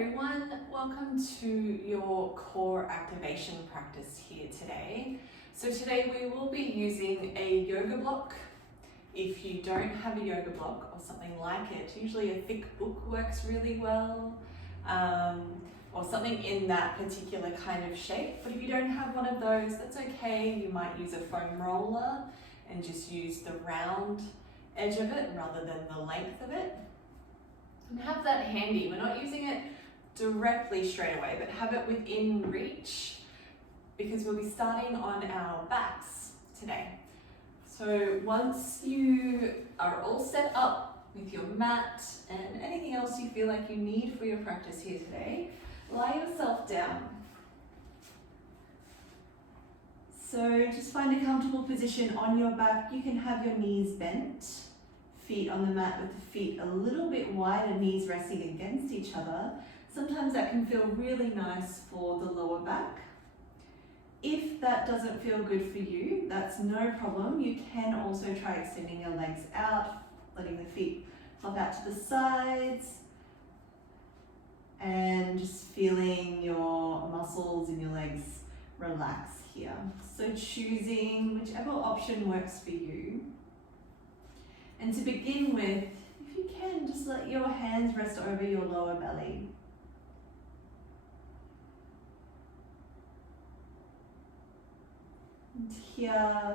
everyone, welcome to your core activation practice here today. So today we will be using a yoga block. If you don't have a yoga block or something like it, usually a thick book works really well, or something in that particular kind of shape. But if you don't have one of those, that's okay. You might use a foam roller and just use the round edge of it rather than the length of it. And have that handy. We're not using it directly straight away, but have it within reach because we'll be starting on our backs today. So once you are all set up with your mat and anything else you feel like you need for your practice here today, lie yourself down. So just find a comfortable position on your back. You can have your knees bent, feet on the mat with the feet a little bit wider, knees resting against each other. Sometimes that can feel really nice for the lower back. If that doesn't feel good for you, that's no problem. You can also try extending your legs out, letting the feet flop out to the sides, and just feeling your muscles in your legs relax here. So choosing whichever option works for you. And to begin with, if you can, just let your hands rest over your lower belly. And here,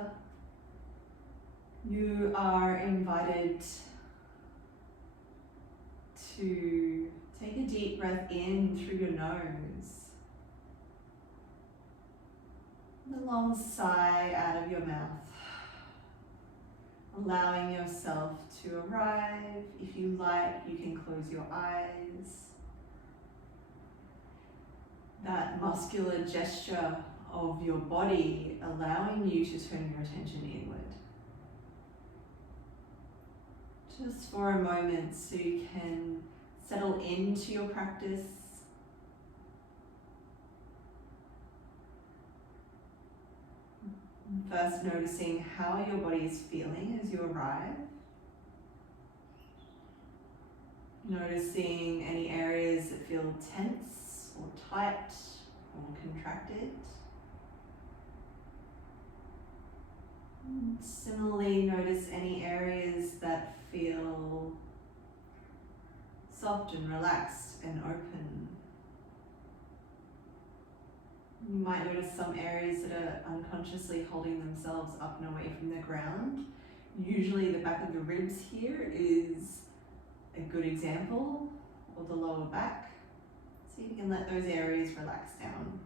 you are invited to take a deep breath in through your nose. And a long sigh out of your mouth. Allowing yourself to arrive. If you like, you can close your eyes. That muscular gesture of your body allowing you to turn your attention inward. Just for a moment so you can settle into your practice. First, noticing how your body is feeling as you arrive. Noticing any areas that feel tense or tight or contracted. And similarly, notice any areas that feel soft and relaxed and open. You might notice some areas that are unconsciously holding themselves up and away from the ground. Usually the back of the ribs here is a good example, or the lower back. See if you can let those areas relax down.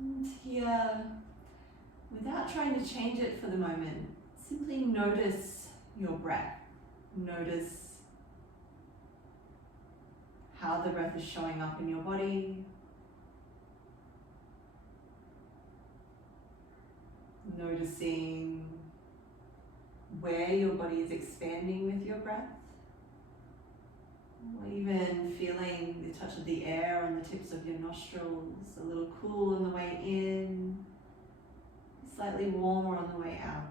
And here, without trying to change it for the moment, simply notice your breath. Notice how the breath is showing up in your body. Noticing where your body is expanding with your breath. Or even feeling the touch of the air on the tips of your nostrils, a little cool on the way in, slightly warmer on the way out.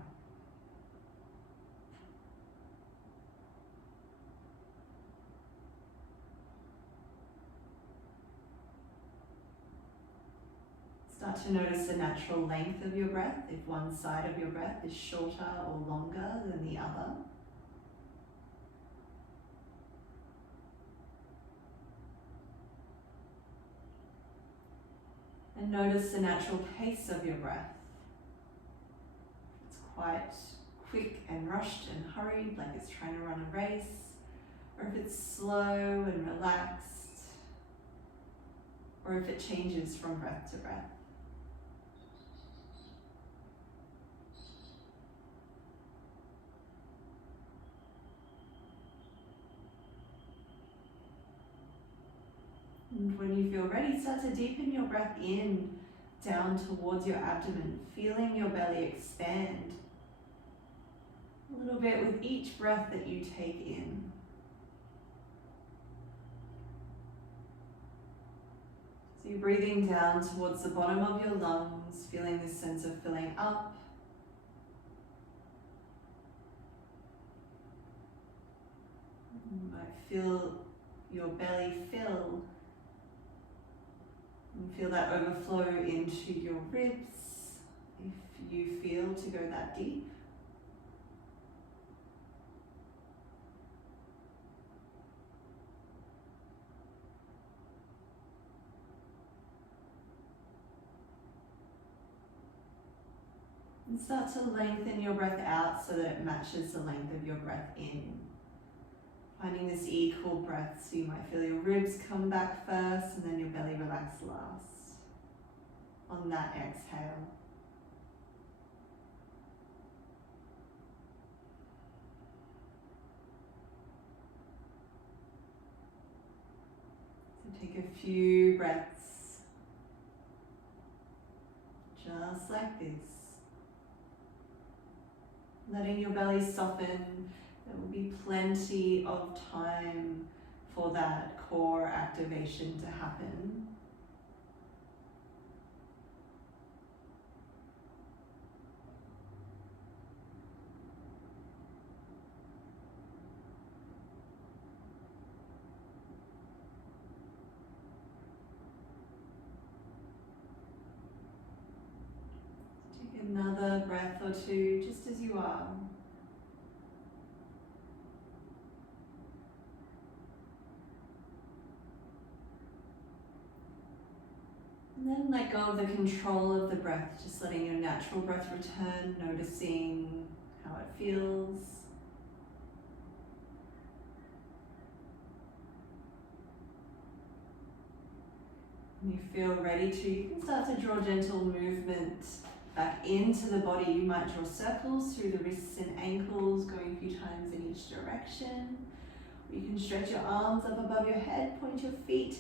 Start to notice the natural length of your breath, if one side of your breath is shorter or longer than the other. And notice the natural pace of your breath. It's quite quick and rushed and hurried, like it's trying to run a race, or if it's slow and relaxed, or if it changes from breath to breath. And when you feel ready, start to deepen your breath in, down towards your abdomen, feeling your belly expand. A little bit with each breath that you take in. So you're breathing down towards the bottom of your lungs, feeling this sense of filling up. You might feel your belly fill and feel that overflow into your ribs if you feel to go that deep. And start to lengthen your breath out so that it matches the length of your breath in. Finding this equal breath, so you might feel your ribs come back first and then your belly relax last. On that exhale. So take a few breaths, just like this. Letting your belly soften. There will be plenty of time for that core activation to happen. Take another breath or two, just as you are. And then let go of the control of the breath, just letting your natural breath return, noticing how it feels. When you feel ready to, you can start to draw gentle movement back into the body. You might draw circles through the wrists and ankles, going a few times in each direction. Or you can stretch your arms up above your head, point your feet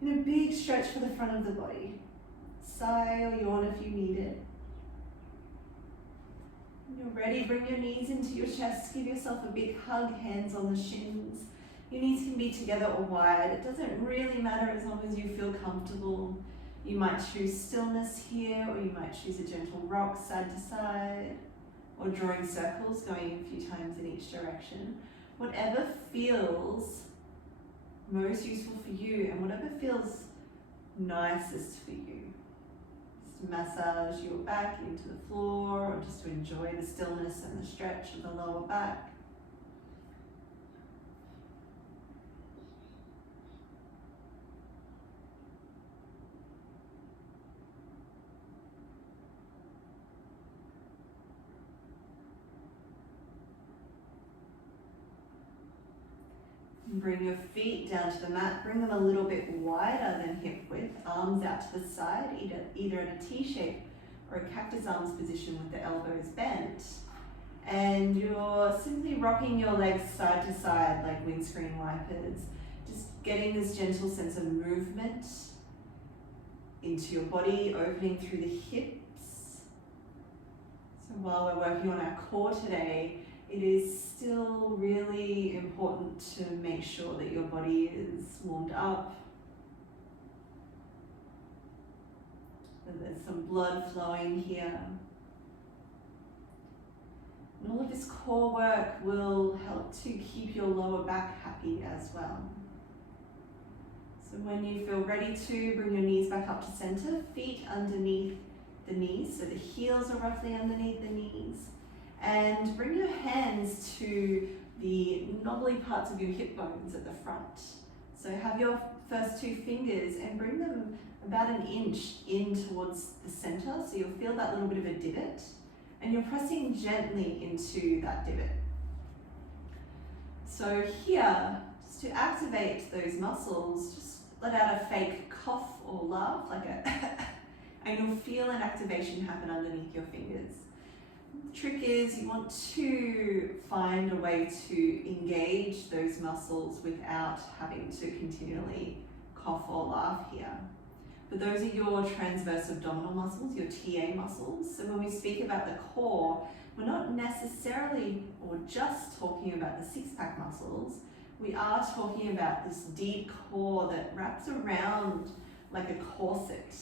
in a big stretch for the front of the body. Sigh or yawn if you need it. When you're ready, bring your knees into your chest. Give yourself a big hug, hands on the shins. Your knees can be together or wide. It doesn't really matter as long as you feel comfortable. You might choose stillness here, or you might choose a gentle rock side to side, or drawing circles, going a few times in each direction. Whatever feels most useful for you and whatever feels nicest for you. Just to massage your back into the floor, or just to enjoy the stillness and the stretch of the lower back. Bring your feet down to the mat, bring them a little bit wider than hip width, arms out to the side, either in a T shape or a cactus arms position with the elbows bent. And you're simply rocking your legs side to side like windscreen wipers, just getting this gentle sense of movement into your body, opening through the hips. So while we're working on our core today, it is still really important to make sure that your body is warmed up, that there's some blood flowing here. And all of this core work will help to keep your lower back happy as well. So when you feel ready to, bring your knees back up to center, feet underneath the knees, so the heels are roughly underneath the knees. And bring your hands to the knobbly parts of your hip bones at the front. So have your first two fingers and bring them about an inch in towards the center, so you'll feel that little bit of a divot. And you're pressing gently into that divot. So here, just to activate those muscles, just let out a fake cough or laugh, like and you'll feel an activation happen underneath your fingers. The trick is you want to find a way to engage those muscles without having to continually cough or laugh here. but those are your transverse abdominal muscles, your TA muscles. So when we speak about the core, we're not necessarily or just talking about the six-pack muscles. We are talking about this deep core that wraps around like a corset,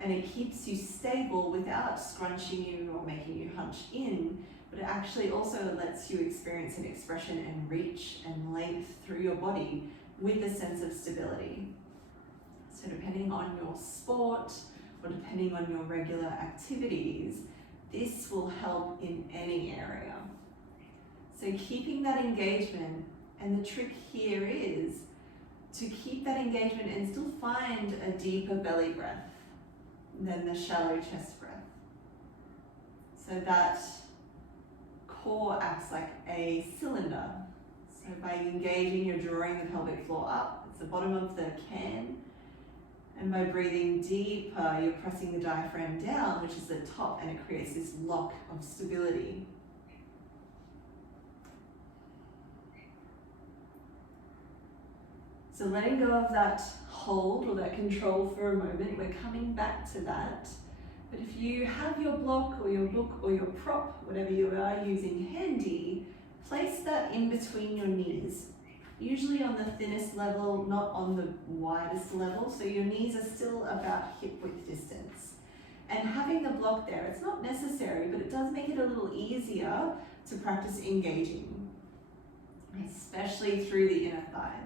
and it keeps you stable without scrunching you or making you hunch in, but it actually also lets you experience an expression and reach and length through your body with a sense of stability. So depending on your sport or depending on your regular activities, this will help in any area. So keeping that engagement, and the trick here is to keep that engagement and still find a deeper belly breath than the shallow chest breath. So that core acts like a cylinder. So by engaging, you're drawing the pelvic floor up. It's the bottom of the can. And by breathing deeper, you're pressing the diaphragm down, which is the top, and it creates this lock of stability. So letting go of that hold or that control for a moment, we're coming back to that. But if you have your block or your book or your prop, whatever you are using handy, place that in between your knees. Usually on the thinnest level, not on the widest level, so your knees are still about hip width distance. And having the block there, it's not necessary, but it does make it a little easier to practice engaging, especially through the inner thighs.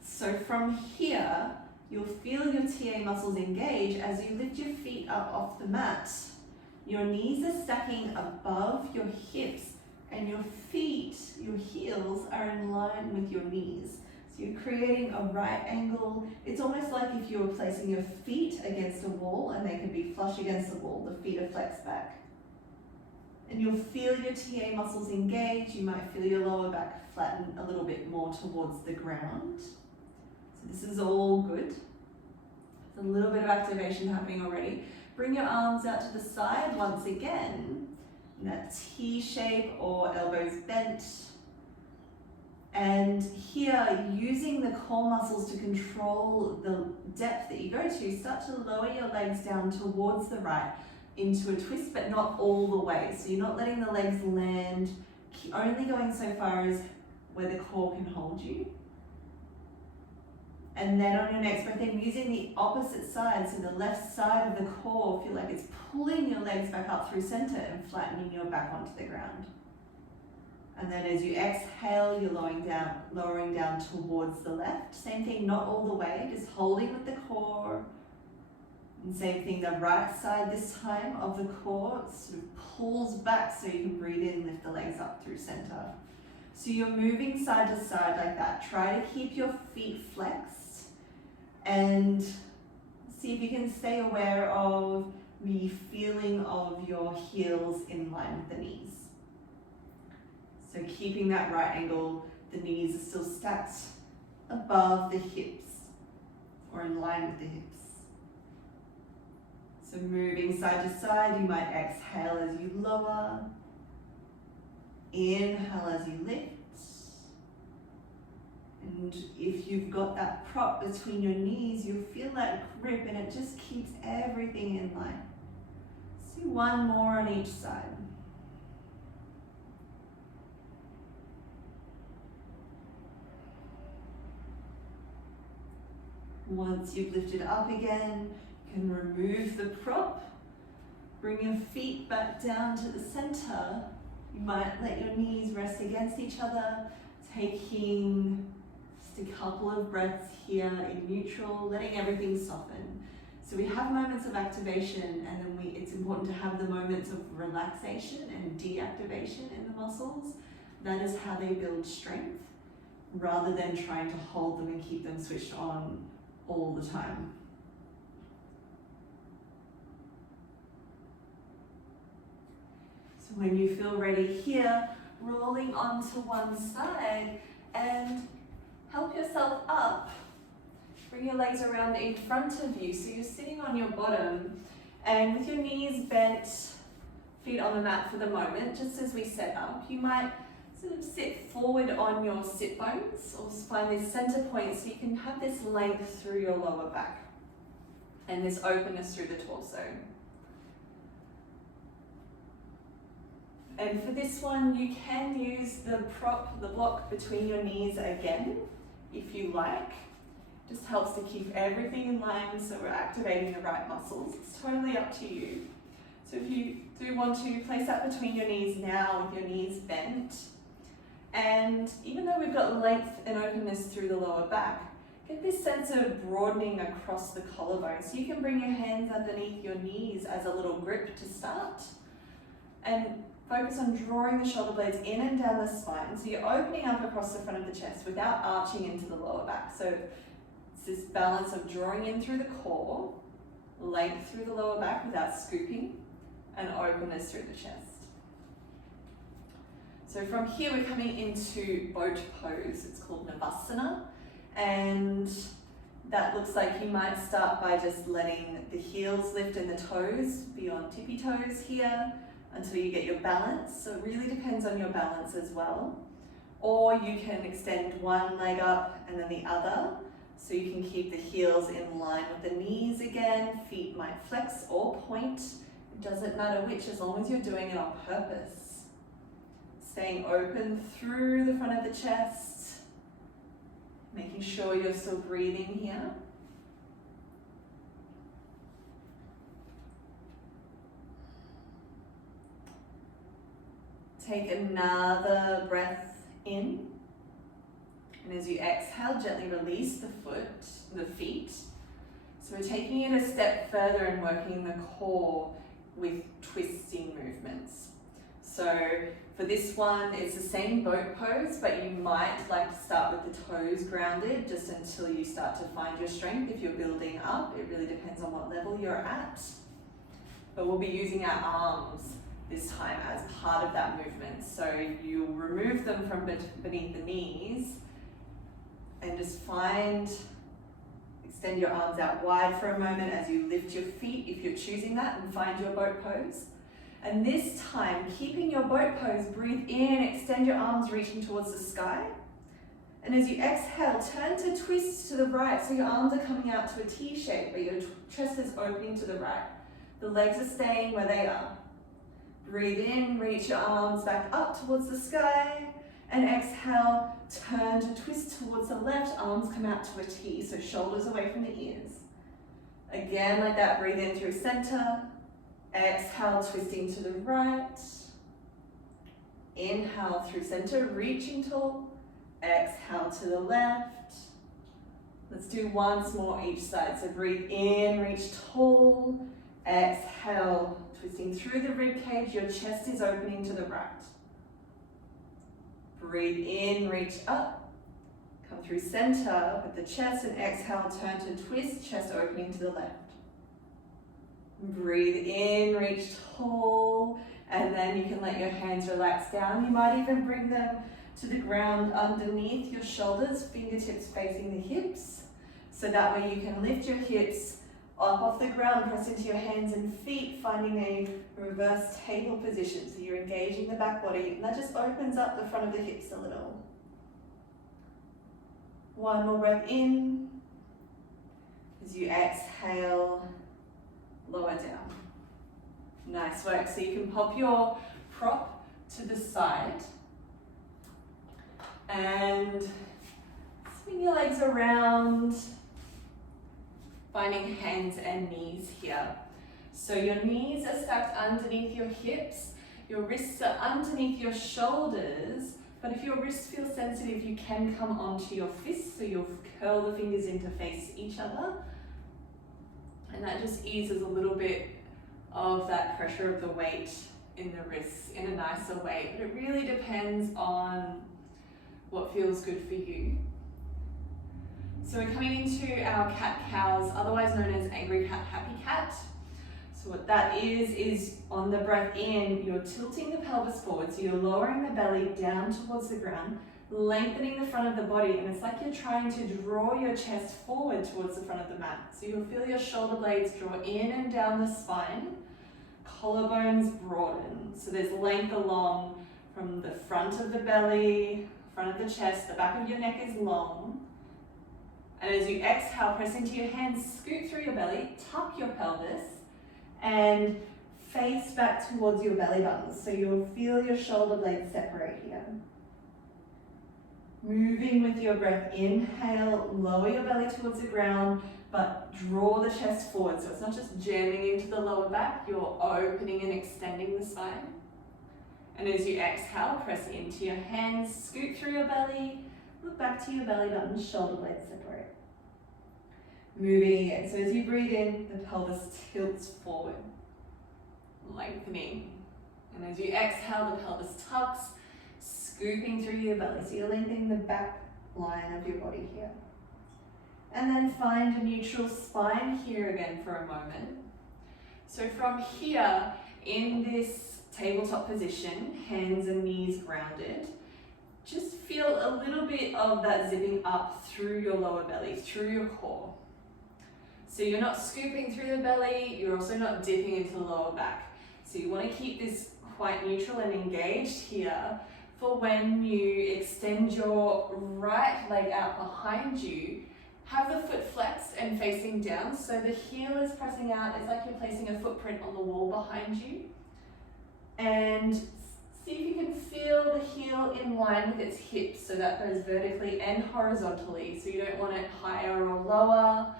So from here, you'll feel your TA muscles engage as you lift your feet up off the mat. Your knees are stacking above your hips, and your feet, your heels, are in line with your knees. So you're creating a right angle. It's almost like if you were placing your feet against a wall and they could be flush against the wall, the feet are flexed back. And you'll feel your TA muscles engage. You might feel your lower back flatten a little bit more towards the ground. So this is all good. There's a little bit of activation happening already. Bring your arms out to the side once again, in that T shape or elbows bent. And here, using the core muscles to control the depth that you go to, start to lower your legs down towards the right into a twist, but not all the way. So you're not letting the legs land, only going so far as where the core can hold you. And then on your next breath in, using the opposite side, so the left side of the core, feel like it's pulling your legs back up through center and flattening your back onto the ground. And then as you exhale, you're lowering down towards the left. Same thing, not all the way, just holding with the core. And same thing, the right side this time of the core sort of pulls back so you can breathe in, lift the legs up through center. So you're moving side to side like that. Try to keep your feet flexed and see if you can stay aware of the feeling of your heels in line with the knees. So keeping that right angle, the knees are still stacked above the hips or in line with the hips. So moving side to side, you might exhale as you lower, inhale as you lift. And if you've got that prop between your knees, you'll feel that grip and it just keeps everything in line. Let's do one more on each side. Once you've lifted up again, you can remove the prop, bring your feet back down to the center. You might let your knees rest against each other, taking just a couple of breaths here in neutral, letting everything soften. So we have moments of activation, and then it's important to have the moments of relaxation and deactivation in the muscles. That is how they build strength, rather than trying to hold them and keep them switched on all the time. So when you feel ready here, rolling onto one side and help yourself up. Bring your legs around in front of you. So you're sitting on your bottom and with your knees bent, feet on the mat for the moment, just as we set up. You might sort of sit forward on your sit bones, or find this center point so you can have this length through your lower back and this openness through the torso. And for this one, you can use the prop, the block between your knees again, if you like. Just helps to keep everything in line so we're activating the right muscles. It's totally up to you. So if you do want to, place that between your knees now with your knees bent. And even though we've got length and openness through the lower back, get this sense of broadening across the collarbone. So you can bring your hands underneath your knees as a little grip to start. And focus on drawing the shoulder blades in and down the spine. So you're opening up across the front of the chest without arching into the lower back. So it's this balance of drawing in through the core, length through the lower back without scooping, and openness through the chest. So from here we're coming into boat pose. It's called Navasana. And that looks like you might start by just letting the heels lift and the toes be on tippy toes here until you get your balance. So it really depends on your balance as well. Or you can extend one leg up and then the other. So you can keep the heels in line with the knees again. Feet might flex or point. It doesn't matter which, as long as you're doing it on purpose. Staying open through the front of the chest. Making sure you're still breathing here. Take another breath in. And as you exhale, gently release the feet. So we're taking it a step further and working the core with twisting movements. So for this one, it's the same boat pose, but you might like to start with the toes grounded just until you start to find your strength. If you're building up, it really depends on what level you're at. But we'll be using our arms this time as part of that movement. So you remove them from beneath the knees and just extend your arms out wide for a moment as you lift your feet if you're choosing that, and find your boat pose. And this time, keeping your boat pose, breathe in, extend your arms reaching towards the sky. And as you exhale, turn to twist to the right so your arms are coming out to a T shape where your chest is opening to the right. The legs are staying where they are. Breathe in, reach your arms back up towards the sky, and exhale, turn to twist towards the left, arms come out to a T, so shoulders away from the ears. Again, like that, breathe in through center, exhale, twisting to the right, inhale through center, reaching tall, exhale to the left. Let's do once more each side, so breathe in, reach tall, exhale, twisting through the rib cage, your chest is opening to the right. Breathe in, reach up, come through center with the chest, and exhale, turn to twist, chest opening to the left. Breathe in, reach tall, and then you can let your hands relax down. You might even bring them to the ground underneath your shoulders, fingertips facing the hips, so that way you can lift your hips up off the ground, press into your hands and feet, finding a reverse table position. So you're engaging the back body, and that just opens up the front of the hips a little. One more breath in. As you exhale, lower down. Nice work. So you can pop your prop to the side and swing your legs around, finding hands and knees here. So your knees are stacked underneath your hips, your wrists are underneath your shoulders, but if your wrists feel sensitive, you can come onto your fists, so you'll curl the fingers in to face each other. And that just eases a little bit of that pressure of the weight in the wrists in a nicer way, but it really depends on what feels good for you. So we're coming into our cat-cows, otherwise known as angry cat, happy cat. So what that is on the breath in, you're tilting the pelvis forward, so you're lowering the belly down towards the ground, lengthening the front of the body, and it's like you're trying to draw your chest forward towards the front of the mat. So you'll feel your shoulder blades draw in and down the spine, collarbones broaden, so there's length along from the front of the belly, front of the chest, the back of your neck is long. And as you exhale, press into your hands, scoot through your belly, tuck your pelvis, and face back towards your belly button. So you'll feel your shoulder blades separate here. Moving with your breath, inhale, lower your belly towards the ground, but draw the chest forward. So it's not just jamming into the lower back, you're opening and extending the spine. And as you exhale, press into your hands, scoot through your belly, look back to your belly button, shoulder blades separate. Moving again. So as you breathe in, the pelvis tilts forward, lengthening. And as you exhale, the pelvis tucks, scooping through your belly. So you're lengthening the back line of your body here. And then find a neutral spine here again for a moment. So from here, in this tabletop position, hands and knees grounded, just feel a little bit of that zipping up through your lower belly, through your core. So you're not scooping through the belly, you're also not dipping into the lower back. So you want to keep this quite neutral and engaged here for when you extend your right leg out behind you. Have the foot flexed and facing down, so the heel is pressing out. It's like you're placing a footprint on the wall behind you. And see if you can feel the heel in line with its hips, so that goes vertically and horizontally. So you don't want it higher or lower,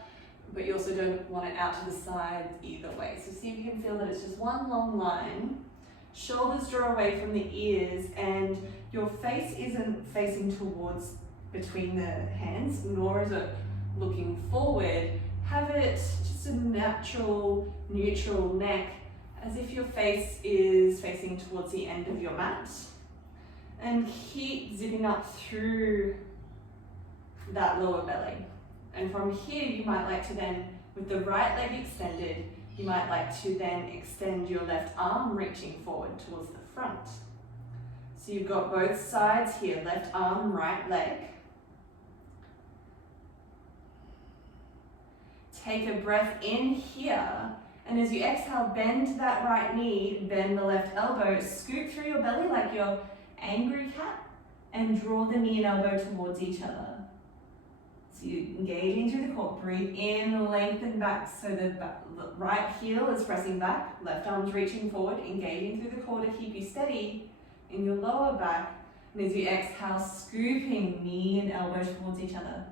but you also don't want it out to the side either way. So see if you can feel that it's just one long line. Shoulders draw away from the ears, and your face isn't facing towards between the hands, nor is it looking forward. Have it just a natural, neutral neck, as if your face is facing towards the end of your mat. And keep zipping up through that lower belly. And from here, you might like to then, with the right leg extended, you might like to then extend your left arm, reaching forward towards the front. So you've got both sides here, left arm, right leg. Take a breath in here, and as you exhale, bend that right knee, bend the left elbow, scoop through your belly like your angry cat, and draw the knee and elbow towards each other. So you're engaging through the core. Breathe in, lengthen back, so the right heel is pressing back, left arm's reaching forward, engaging through the core to keep you steady in your lower back. And as you exhale, scooping knee and elbow towards each other.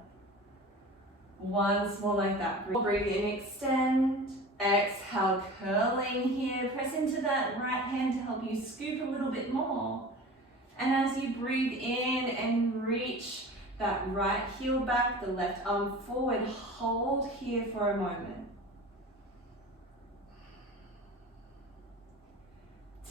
Once more like that. Breathe in, extend. Exhale, curling here. Press into that right hand to help you scoop a little bit more. And as you breathe in and reach that right heel back, the left arm forward, hold here for a moment.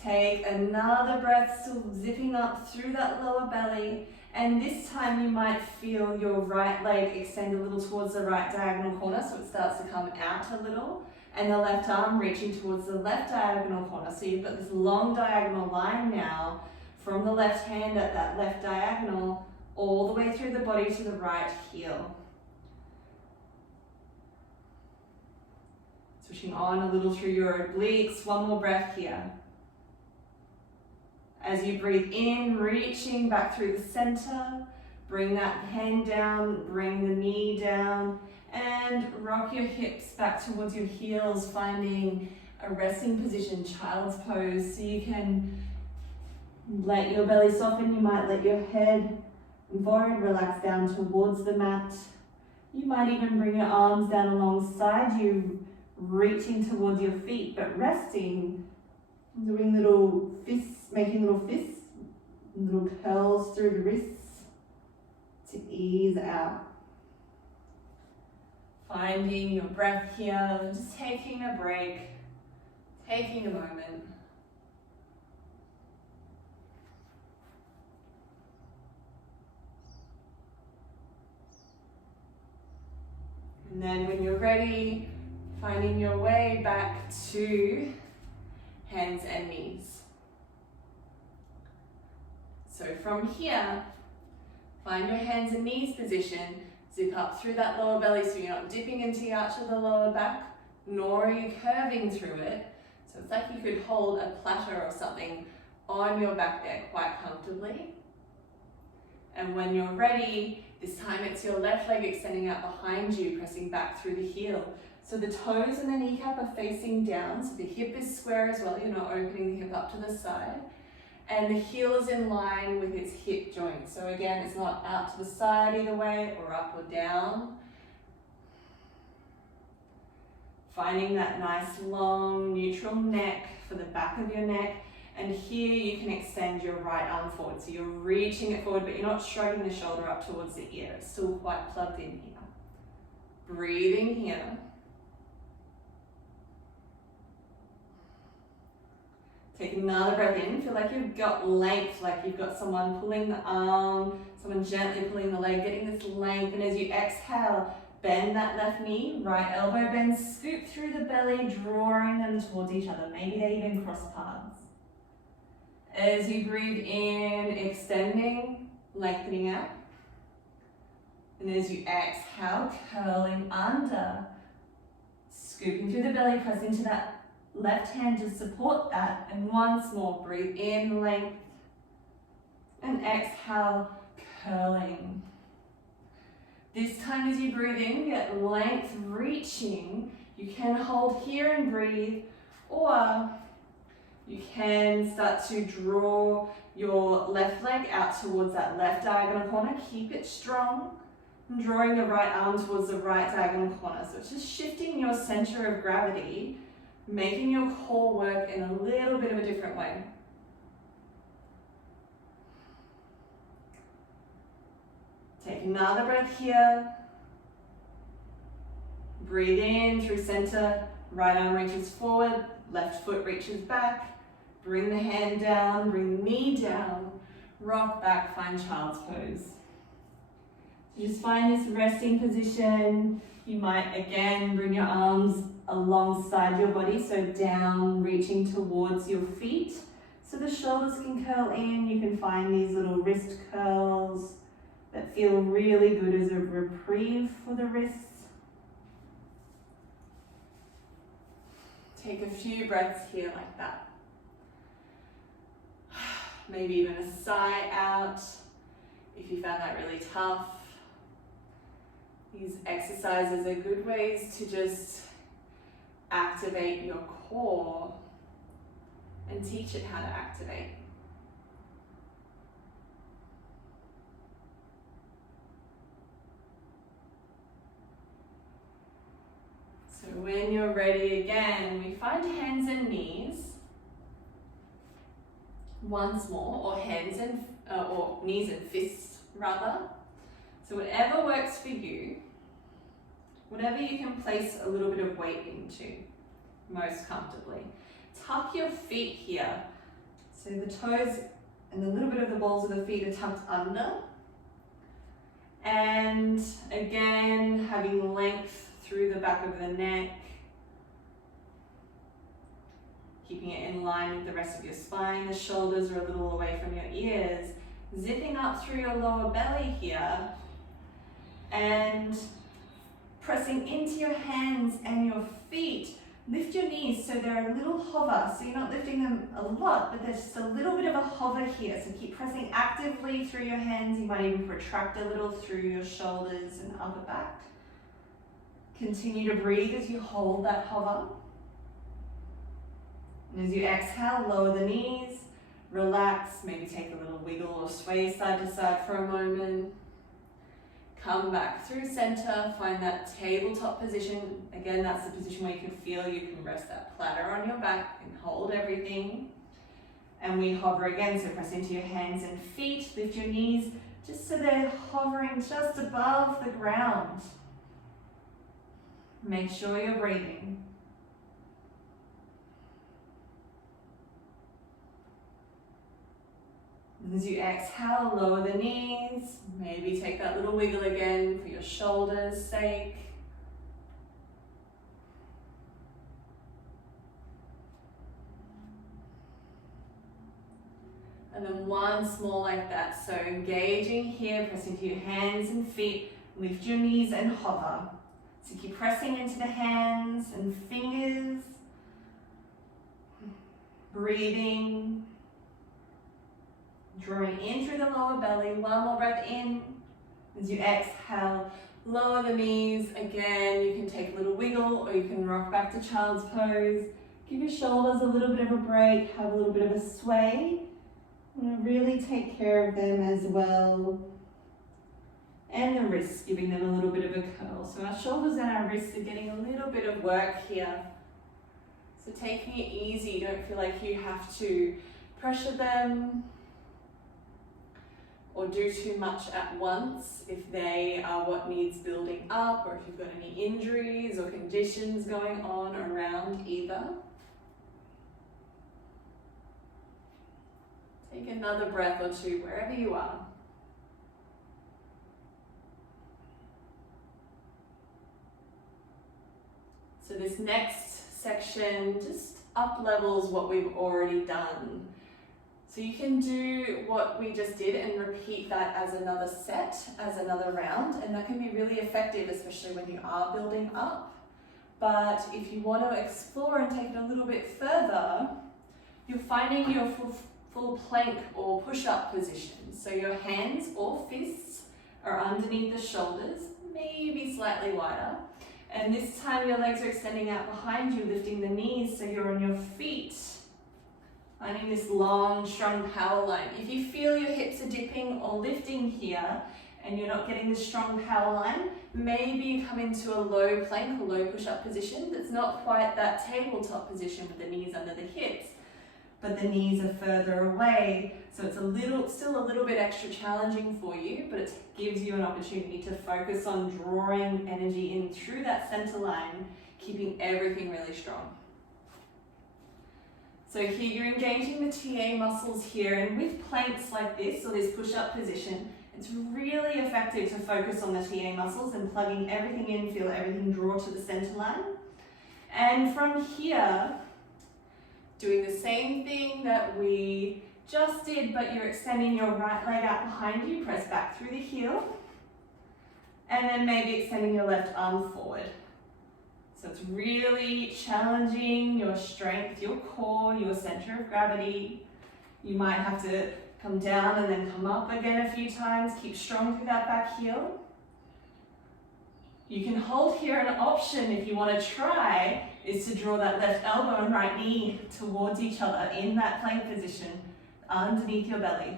Take another breath, still zipping up through that lower belly. And this time you might feel your right leg extend a little towards the right diagonal corner, so it starts to come out a little. And the left arm reaching towards the left diagonal corner. So you've got this long diagonal line now from the left hand at that left diagonal all the way through the body to the right heel. Switching on a little through your obliques. One more breath here. As you breathe in, reaching back through the center, bring that hand down, bring the knee down, and rock your hips back towards your heels, finding a resting position, child's pose, so you can let your belly soften. You might let your head and forehead relax down towards the mat. You might even bring your arms down alongside you, reaching towards your feet, but resting, doing little fists, making little fists, little curls through the wrists to ease out. Finding your breath here, just taking a break, taking a moment. And then when you're ready, finding your way back to hands and knees. So from here, find your hands and knees position, zip up through that lower belly so you're not dipping into the arch of the lower back, nor are you curving through it. So it's like you could hold a platter or something on your back there quite comfortably. And when you're ready, this time it's your left leg extending out behind you, pressing back through the heel. So the toes and the kneecap are facing down, so the hip is square as well, you're not opening the hip up to the side. And the heel is in line with its hip joint. So again, it's not out to the side either way, or up or down. Finding that nice long neutral neck for the back of your neck. And here you can extend your right arm forward. So you're reaching it forward, but you're not shrugging the shoulder up towards the ear. It's still quite plugged in here. Breathing here. Take another breath in. Feel like you've got length, like you've got someone pulling the arm, someone gently pulling the leg, getting this length. And as you exhale, bend that left knee, right elbow bend, scoop through the belly, drawing them towards each other. Maybe they even cross paths. As you breathe in, extending, lengthening out. And as you exhale, curling under, scooping through the belly, press into that left hand to support that. And once more, breathe in, length. And exhale, curling. This time as you breathe in, get length reaching. You can hold here and breathe, or you can start to draw your left leg out towards that left diagonal corner. Keep it strong. And drawing the right arm towards the right diagonal corner. So it's just shifting your center of gravity, making your core work in a little bit of a different way. Take another breath here. Breathe in through center. Right arm reaches forward, left foot reaches back. Bring the hand down, bring the knee down. Rock back, find child's pose. So just find this resting position. You might again bring your arms alongside your body, so down, reaching towards your feet. So the shoulders can curl in. You can find these little wrist curls that feel really good as a reprieve for the wrists. Take a few breaths here like that. Maybe even a sigh out if you found that really tough. These exercises are good ways to just activate your core and teach it how to activate. So when you're ready again, we find hands and knees once more, or hands and or knees and fists rather. So whatever works for you, whatever you can place a little bit of weight into most comfortably. Tuck your feet here. So the toes and a little bit of the balls of the feet are tucked under. And again, having length through the back of the neck. Keeping it in line with the rest of your spine. The shoulders are a little away from your ears. Zipping up through your lower belly here. And pressing into your hands and your feet. Lift your knees so they're a little hover. So you're not lifting them a lot, but there's just a little bit of a hover here. So keep pressing actively through your hands. You might even protract a little through your shoulders and upper back. Continue to breathe as you hold that hover. And as you exhale, lower the knees, relax, maybe take a little wiggle or sway side to side for a moment. Come back through center, find that tabletop position. Again, that's the position where you can feel you can rest that platter on your back and hold everything. And we hover again, so press into your hands and feet, lift your knees, just so they're hovering just above the ground. Make sure you're breathing. As you exhale, lower the knees. Maybe take that little wiggle again for your shoulders' sake. And then once more like that. So engaging here, press into your hands and feet. Lift your knees and hover. So keep pressing into the hands and fingers. Breathing. drawing in through the lower belly. One more breath in. As you exhale, lower the knees. Again, you can take a little wiggle or you can rock back to child's pose. Give your shoulders a little bit of a break, have a little bit of a sway. And really take care of them as well. And the wrists, giving them a little bit of a curl. So our shoulders and our wrists are getting a little bit of work here. So taking it easy, don't feel like you have to pressure them or do too much at once if they are what needs building up, or if you've got any injuries or conditions going on around either. Take another breath or two wherever you are. So this next section just up levels what we've already done. So you can do what we just did and repeat that as another set, as another round, and that can be really effective, especially when you are building up. But if you want to explore and take it a little bit further, you're finding your full plank or push-up position. So your hands or fists are underneath the shoulders, maybe slightly wider. And this time your legs are extending out behind you, lifting the knees so you're on your feet. Finding this long, strong power line. If you feel your hips are dipping or lifting here and you're not getting the strong power line, maybe you come into a low plank or low push-up position that's not quite that tabletop position with the knees under the hips, but the knees are further away. So it's still a little bit extra challenging for you, but it gives you an opportunity to focus on drawing energy in through that center line, keeping everything really strong. So here you're engaging the TA muscles here, and with planks like this, or this push-up position, it's really effective to focus on the TA muscles and plugging everything in, feel everything draw to the center line. And from here, doing the same thing that we just did, but you're extending your right leg out behind you, press back through the heel, and then maybe extending your left arm forward. So it's really challenging your strength, your core, your center of gravity. You might have to come down and then come up again a few times. Keep strong through that back heel. You can hold here. An option, if you want to try, is to draw that left elbow and right knee towards each other in that plank position underneath your belly.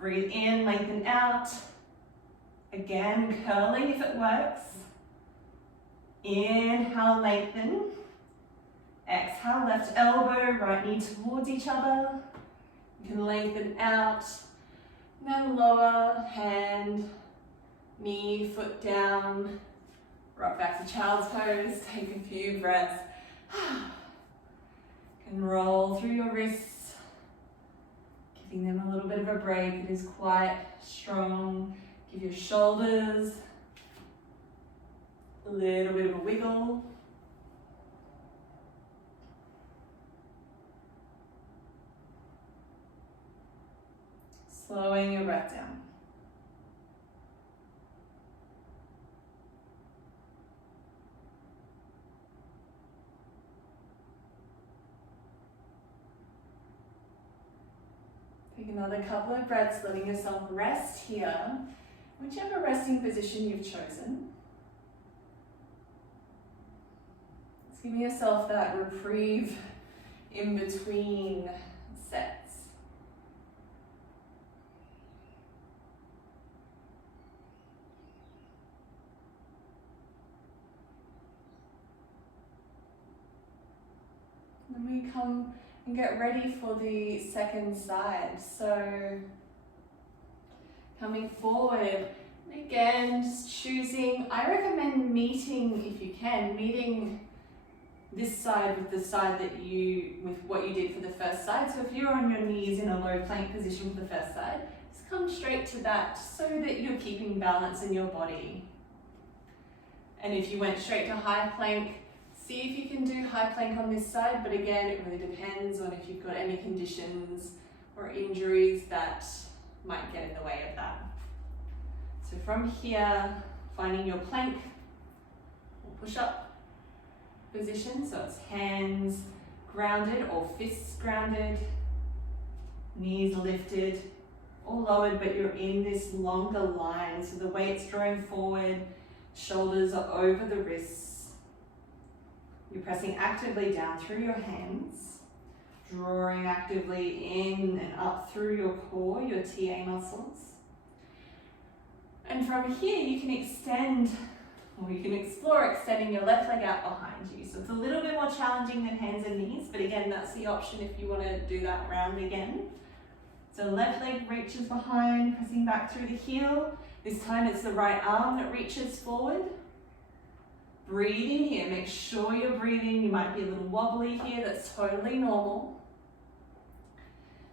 Breathe in, lengthen out. Again, curling if it works. Inhale, lengthen. Exhale, left elbow, right knee towards each other. You can lengthen out. Then lower, hand, knee, foot down. Rock back to child's pose. Take a few breaths. Can roll through your wrists, giving them a little bit of a break. It is quite strong. Give your shoulders a little bit of a wiggle. Slowing your breath down. Take another couple of breaths, letting yourself rest here, whichever resting position you've chosen. Just giving yourself that reprieve in between sets. Then we come and get ready for the second side. So coming forward, and again, just choosing, I recommend meeting, if you can, meeting this side with the side with what you did for the first side. So if you're on your knees in a low plank position for the first side, just come straight to that so that you're keeping balance in your body. And if you went straight to high plank, see if you can do high plank on this side, but again, it really depends on if you've got any conditions or injuries that might get in the way of that. So from here, finding your plank or push-up position, so it's hands grounded or fists grounded, knees lifted, or lowered, but you're in this longer line. So the weight's drawing forward, shoulders are over the wrists. You're pressing actively down through your hands, drawing actively in and up through your core, your TA muscles. And from here you can extend, or you can explore extending your left leg out behind you. So it's a little bit more challenging than hands and knees, but again, that's the option if you want to do that round again. So left leg reaches behind, pressing back through the heel. This time it's the right arm that reaches forward. Breathing here, make sure you're breathing. You might be a little wobbly here, that's totally normal.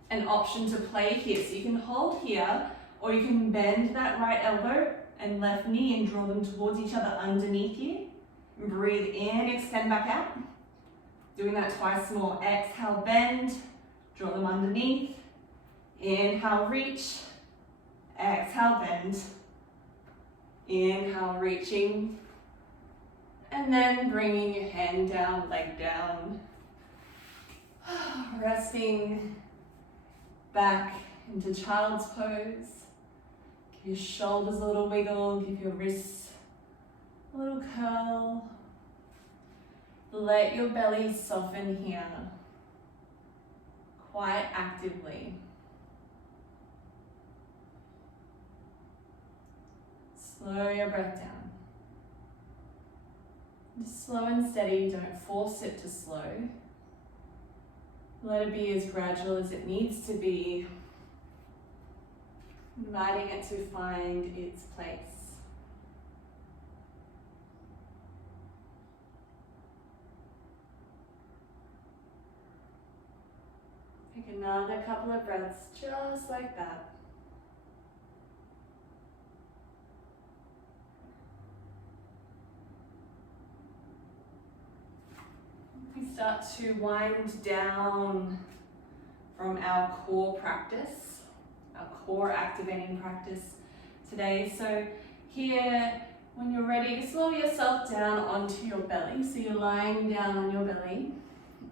An option to play here, so you can hold here, or you can bend that right elbow and left knee and draw them towards each other underneath you. Breathe in, extend back out. Doing that twice more. Exhale, bend, draw them underneath. Inhale, reach. Exhale, bend. Inhale, reaching. And then bringing your hand down, leg down. Resting back into child's pose. Give your shoulders a little wiggle, give your wrists a little curl. Let your belly soften here, quite actively. Slow your breath down. Just slow and steady, don't force it to slow. Let it be as gradual as it needs to be, inviting it to find its place. Take another couple of breaths just like that. We start to wind down from our core practice, our core activating practice today. So here, when you're ready, slow yourself down onto your belly. So you're lying down on your belly,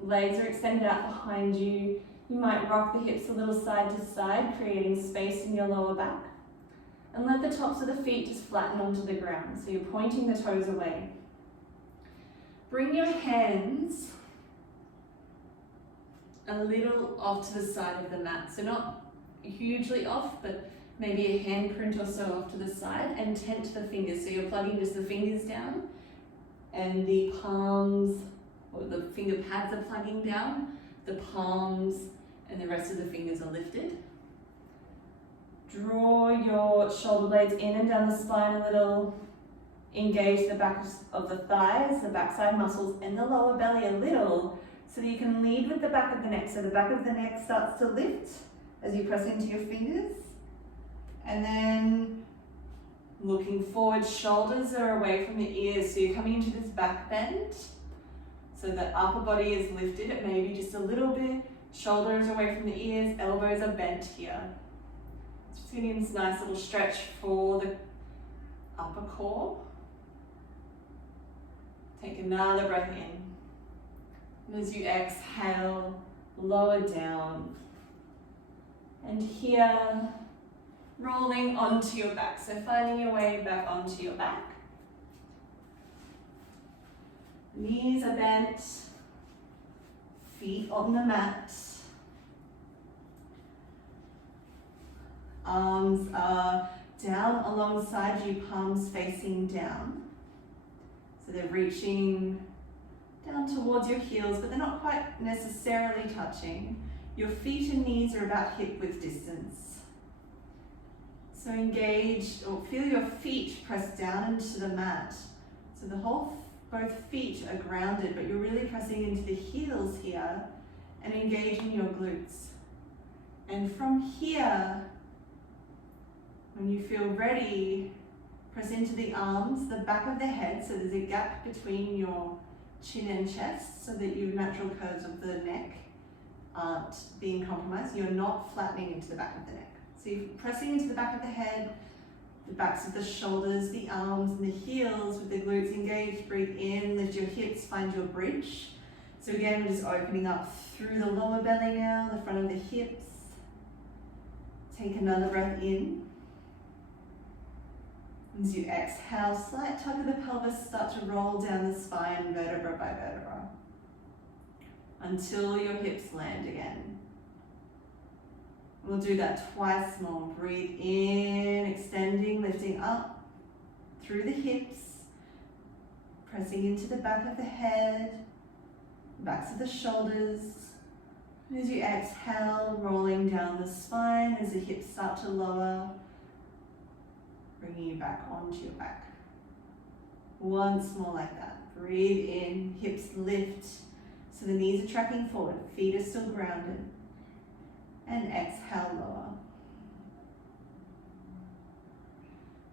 legs are extended out behind you. You might rock the hips a little side to side, creating space in your lower back. And let the tops of the feet just flatten onto the ground. So you're pointing the toes away. Bring your hands a little off to the side of the mat. So not hugely off, but maybe a handprint or so off to the side, and tent the fingers. So you're plugging just the fingers down and the palms, or the finger pads are plugging down, the palms and the rest of the fingers are lifted. Draw your shoulder blades in and down the spine a little. Engage the back of the thighs, the backside muscles, and the lower belly a little, so that you can lead with the back of the neck. So the back of the neck starts to lift as you press into your fingers. And then looking forward, shoulders are away from the ears. So you're coming into this back bend. So the upper body is lifted, it may be just a little bit. Shoulders away from the ears, elbows are bent here. Just getting this nice little stretch for the upper core. Take another breath in. And as you exhale, lower down. And here, rolling onto your back. So finding your way back onto your back. Knees are bent. Feet on the mat. Arms are down alongside you, palms facing down. So they're reaching down towards your heels, but they're not quite necessarily touching. Your feet and knees are about hip width distance. So engage, or feel your feet press down into the mat. So both feet are grounded, but you're really pressing into the heels here and engaging your glutes. And from here, when you feel ready, press into the arms, the back of the head, so there's a gap between your chin and chest so that your natural curves of the neck aren't being compromised. You're not flattening into the back of the neck. So you're pressing into the back of the head, the backs of the shoulders, the arms and the heels with the glutes engaged. Breathe in, lift your hips, find your bridge. So again, we're just opening up through the lower belly now, the front of the hips. Take another breath in. As you exhale, slight tug of the pelvis, start to roll down the spine vertebra by vertebra until your hips land again. We'll do that twice more. Breathe in, extending, lifting up through the hips, pressing into the back of the head, backs of the shoulders. And as you exhale, rolling down the spine as the hips start to lower, bringing you back onto your back. Once more like that. Breathe in, hips lift, so the knees are tracking forward, feet are still grounded. And exhale, lower.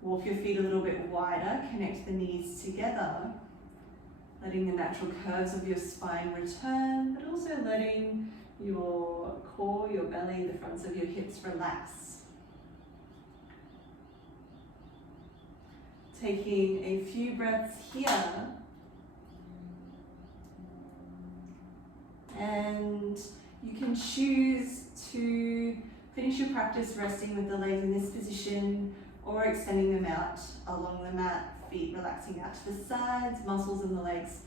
Walk your feet a little bit wider, connect the knees together, letting the natural curves of your spine return, but also letting your core, your belly, the fronts of your hips relax. Taking a few breaths here. And you can choose to finish your practice resting with the legs in this position or extending them out along the mat, feet relaxing out to the sides, muscles in the legs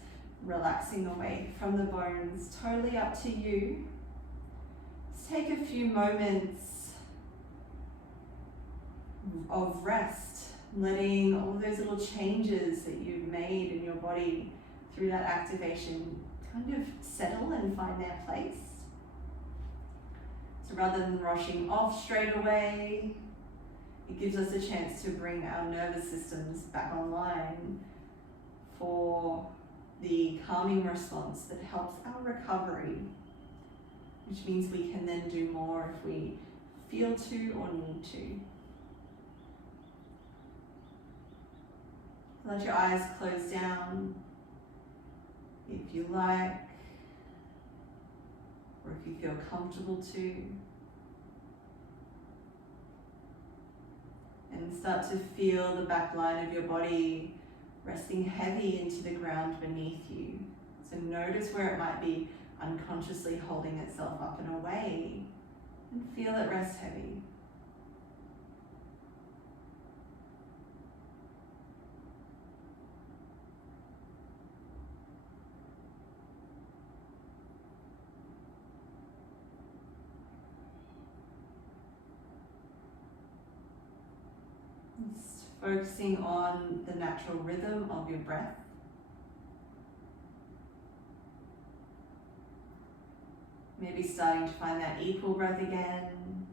relaxing away from the bones. Totally up to you. Just take a few moments of rest, letting all those little changes that you've made in your body through that activation kind of settle and find their place. So rather than rushing off straight away, it gives us a chance to bring our nervous systems back online for the calming response that helps our recovery, which means we can then do more if we feel to or need to. Let your eyes close down if you like, or if you feel comfortable to. And start to feel the back line of your body resting heavy into the ground beneath you. So notice where it might be unconsciously holding itself up and away, and feel it rest heavy. Just focusing on the natural rhythm of your breath. Maybe starting to find that equal breath again.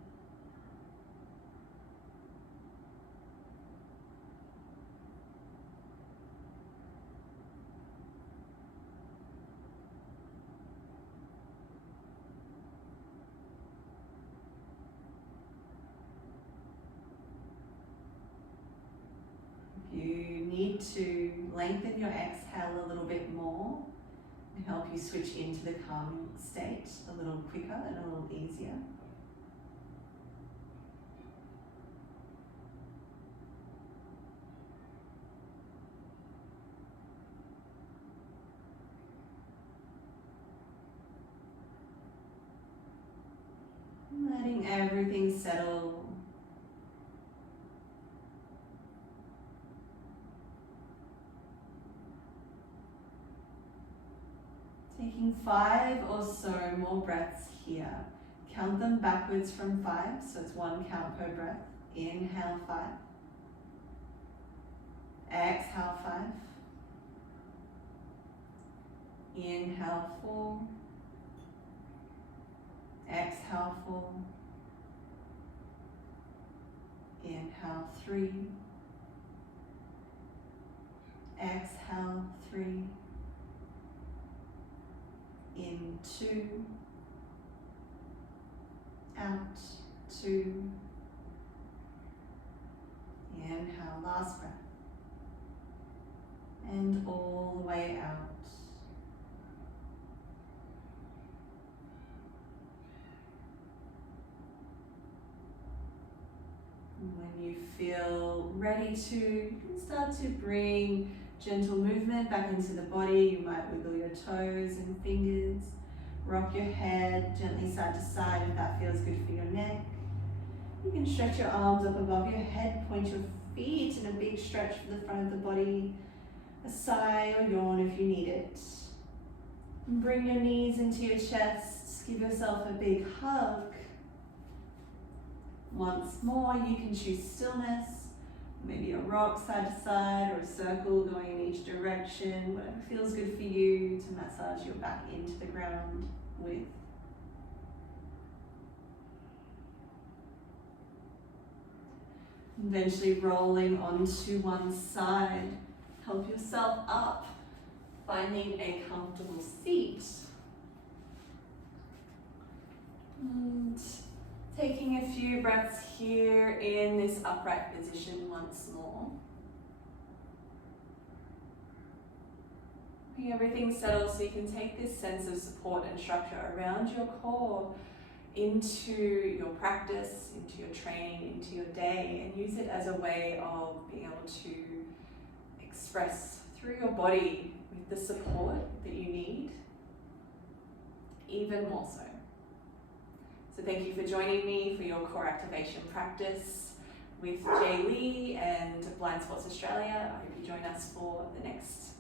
If you need to lengthen your exhale a little bit more, and help you switch into the calming state a little quicker and a little easier. Letting everything settle. Taking 5 or so more breaths here. Count them backwards from 5, so it's 1 count per breath. Inhale 5. Exhale 5. Inhale 4. Exhale 4. Inhale 3. Exhale 3. In 2, out 2, inhale, last breath, and all the way out. When you feel ready to, you can start to bring gentle movement back into the body. You might wiggle your toes and fingers, rock your head gently side to side if that feels good for your neck. You can stretch your arms up above your head, point your feet in a big stretch for the front of the body, a sigh or yawn if you need it. And bring your knees into your chest, give yourself a big hug. Once more, you can choose stillness, maybe a rock side to side or a circle going in each direction, whatever feels good for you to massage your back into the ground with. Eventually rolling onto one side. Help yourself up, finding a comfortable seat. And taking a few breaths here in this upright position once more. Letting everything settle so you can take this sense of support and structure around your core into your practice, into your training, into your day, and use it as a way of being able to express through your body with the support that you need, even more so. So thank you for joining me for your core activation practice with J-Leigh and Blind Sports Australia. I hope you join us for the next